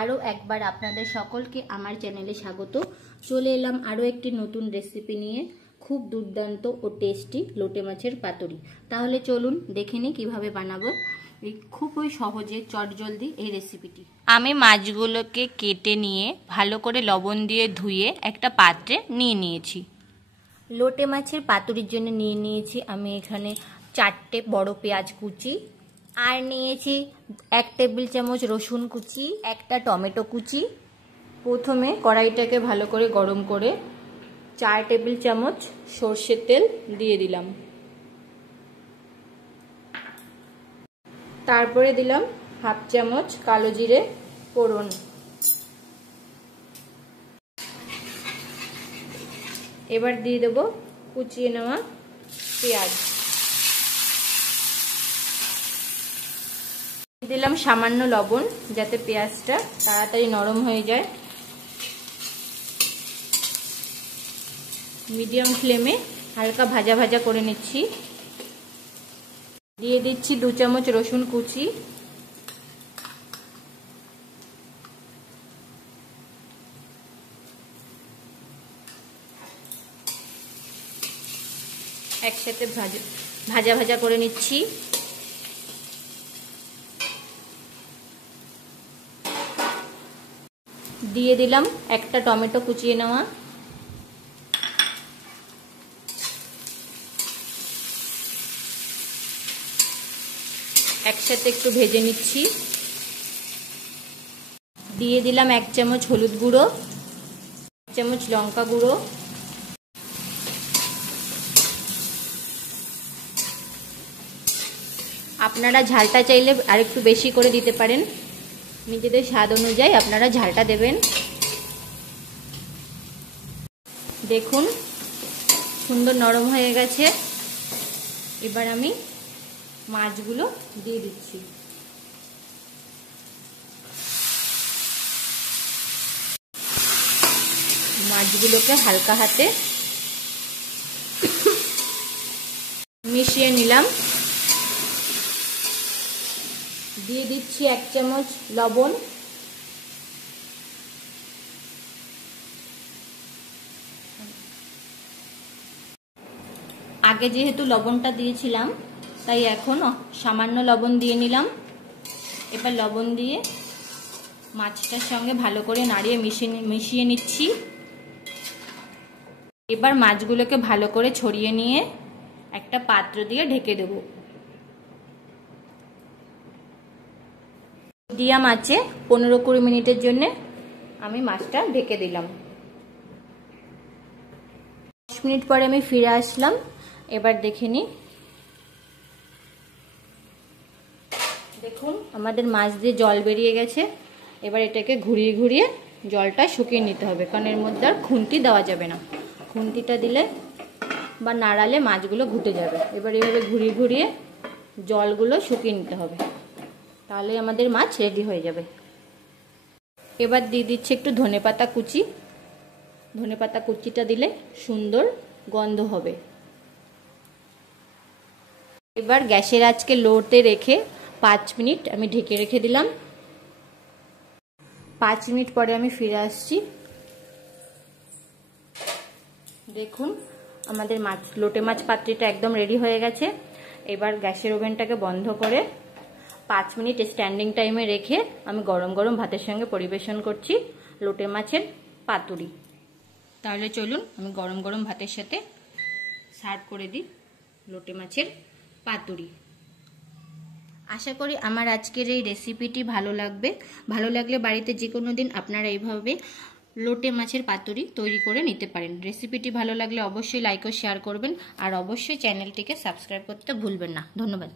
আরও একবার আপনাদের সকলকে আমার চ্যানেলে স্বাগত। চলে এলাম আরও একটি নতুন রেসিপি নিয়ে, খুব দুর্দান্ত ও টেস্টি লোটে মাছের পাতুরি। তাহলে চলুন দেখে নিই কীভাবে বানাবো এই খুবই সহজে চটজলদি এই রেসিপিটি। আমি মাছগুলোকে কেটে নিয়ে ভালো করে লবণ দিয়ে ধুয়ে একটা পাত্রে নিয়ে নিয়েছি। লোটে মাছের পাতুরির জন্য নিয়ে নিয়েছি আমি এখানে 4টে বড় পেঁয়াজ কুচি, আর নিয়েছি 1 টেবিল চামচ রসুন কুচি, একটা টমেটো কুচি। প্রথমে কড়াইটাকে ভালো করে গরম করে 4 টেবিল চামচ সর্ষের তেল দিয়ে দিলাম। তারপরে দিলাম 1/2 চামচ কালো জিরে ফোড়ন। এবার দিয়ে দেবো কুচিয়ে নেওয়া পেঁয়াজ। দিলাম সামান্য লবণ যাতে পেঁয়াজটা তাড়াতাড়ি নরম হয়ে যায়। মিডিয়াম ফ্লেমে হালকা ভাজা ভাজা করে নিচ্ছি। দিয়ে দিচ্ছি 2 চামচ রসুন কুচি, একসাথে ভাজা ভাজা করে নিচ্ছি। দিয়ে দিলাম একটা টমেটো কুচিয়ে নেওয়া। একসাথে একটু ভেজে নিচ্ছি। দিয়ে দিলাম 1 চামচ হলুদ গুঁড়ো, 1 চামচ লঙ্কা গুঁড়ো, আপনারা ঝালটা চাইলে আরেকটু বেশি করে দিতে পারেন, নিজেদের স্বাদ অনুযায়ী আপনারা ঝালটা দেবেন। দেখুন সুন্দর নরম হয়ে গেছে। এবার আমি মাছগুলো দিয়ে দিচ্ছি। মাছগুলোকে হালকা হাতে মিশিয়ে নিলাম। দিয়ে দিচ্ছি 1 চামচ লবণ, আগে যেহেতু লবণটা দিয়েছিলাম তাই এখন সামান্য লবণ দিয়ে নিলাম। এবার লবণ দিয়ে মাছটার সঙ্গে ভালো করে নাড়িয়ে মিশিয়ে নিচ্ছি। এবার মাছগুলোকে ভালো করে ছড়িয়ে নিয়ে একটা পাত্র দিয়ে ঢেকে দেব। মিডিয়াম আঁচে 15-20 মিনিটের জন্য আমি মাছটা ঢেকে দিলাম। 10 মিনিট পরে আমি ফিরে আসলাম। এবার দেখে নিই। দেখুন আমাদের মাছ দিয়ে জল বেরিয়ে গেছে। এবার এটাকে ঘুরিয়ে ঘুরিয়ে জলটা শুকিয়ে নিতে হবে, কারণ এর মধ্যে আর খুন্তি দেওয়া যাবে না। খুন্তিটা দিলে বা নাড়ালে মাছগুলো ঘুটে যাবে। এবার এইভাবে ঘুরিয়ে ঘুরিয়ে জলগুলো শুকিয়ে নিতে হবে, তাহলে আমাদের মাছ রেডি হয়ে যাবে। এবার দিয়ে দিচ্ছি একটু ধনেপাতা কুচি। ধনেপাতা কুচিটা দিলে সুন্দর গন্ধ হবে। এবার গ্যাসের আঁচকে লোতে রেখে 5 মিনিট আমি ঢেকে রেখে দিলাম। 5 মিনিট পরে আমি ফিরে আসছি। দেখুন আমাদের লোটে মাছ পাতুরিটা একদম রেডি হয়ে গেছে। এবার গ্যাসের ওভেনটাকে বন্ধ করে 5 মিনিট স্ট্যান্ডিং টাইমে রেখে আমি গরম গরম ভাতের সঙ্গে পরিবেশন করছি লোটে মাছের পাতুরি। তাহলে চলুন আমি গরম গরম ভাতের সাথে সার্ভ করে দিই লোটে মাছের পাতুরি। আশা করি আমার আজকের এই রেসিপিটি ভালো লাগবে। ভালো লাগলে বাড়িতে যে কোনো দিন আপনারা এইভাবে লোটে মাছের পাতুরি তৈরি করে নিতে পারেন। রেসিপিটি ভালো লাগলে অবশ্যই লাইক ও শেয়ার করবেন, আর অবশ্যই চ্যানেলটিকে সাবস্ক্রাইব করতে ভুলবেন না। ধন্যবাদ।